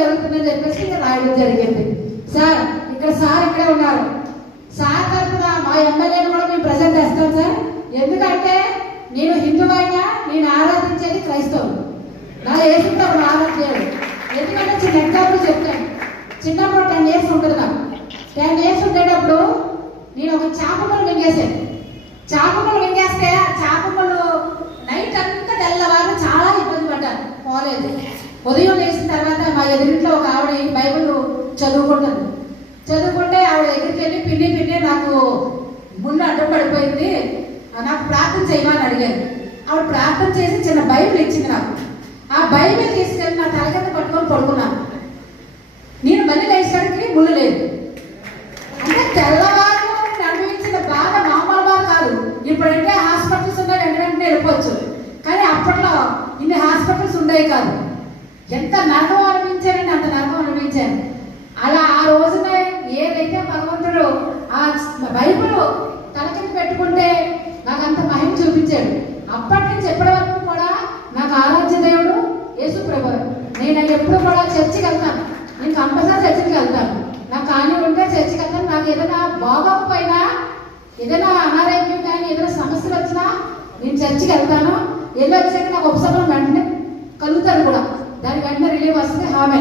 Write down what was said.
జరుగుతుందని చెప్పేసి ఇంకా రాయడం జరిగింది. సార్ ఇక్కడే ఉన్నారు. సార్ తరఫున మా ఎమ్మెల్యేని కూడా మేము ప్రజెంట్ చేస్తాం సార్. ఎందుకంటే నేను హిందువైనా నేను ఆరాధించేది క్రైస్తవులు. నా ఏసుకుంటే అప్పుడు ఆరాధించాడు. ఎందుకంటే చిన్న ఎగ్జాంపుల్ చెప్తాను. చిన్నప్పుడు 10 years ఉంటుంది నాకు. 10 years ఉండేటప్పుడు నేను ఒక చేపలు మింగేసాను. చేపలు మింగేస్తే ఆ చేపలు నైట్ అంతా తెల్లవారు చాలా ఇబ్బంది పడ్డాను. పోలేదు. ఉదయం లేచిన తర్వాత మా ఎదురింట్లో ఒక ఆవిడ బైబిల్ చదువుకుంటే ఆవిడ దగ్గరికి వెళ్ళి పిన్ని నాకు ముళ్ళు అడ్డం పడిపోయింది, నాకు ప్రార్థన చేయమని అడిగాను. ఆవిడ ప్రార్థన చేసి చిన్న బైబిల్ ఇచ్చింది నాకు. ఆ బైబిల్ తీసుకెళ్ళి నా తలగత పట్టుకొని పడుకున్నాను. నేను మళ్ళీ లేచడానికి ముళ్ళు లేదు. అంటే తెల్లవారు అనుభవించిన బాధ మామూలు బాధ కాదు. ఇప్పుడంటే హాస్పిటల్స్ ఉన్నాయి, వెంటనే వెళ్ళిపోవచ్చు. కానీ అప్పట్లో ఇన్ని హాస్పిటల్స్ ఉండేవి కాదు. ఎంత నరకం అనిపించానండి, అంత నరకం అనిపించాను. అలా ఆ రోజున ఏదైతే భగవంతుడు ఆ బైబిల్ తల కింద పెట్టుకుంటే నాకు అంత మహిమ చూపించాడు. అప్పటి నుంచి ఎప్పటి వరకు కూడా నాకు ఆరాధ్య దేవుడు యేసు ప్రభువు. నేను ఎప్పుడు కూడా చర్చికి వెళ్తాను. నేను కంపల్సరీ చర్చికి వెళ్తాను. నాకు ఖాళీ ఉంటే చర్చికి వెళ్తాను. నాకు ఏదైనా బాగోకపోయినా, ఏదైనా అనారోగ్యం కానీ ఏదైనా సమస్యలు వచ్చినా నేను చర్చికి వెళ్తాను. వెళ్ళి వచ్చాక నాకు ఉపశమనం వెంటనే కలుగుతాను కూడా. దాని వెంటనే రిలీవ్ వస్తుంది. హామీ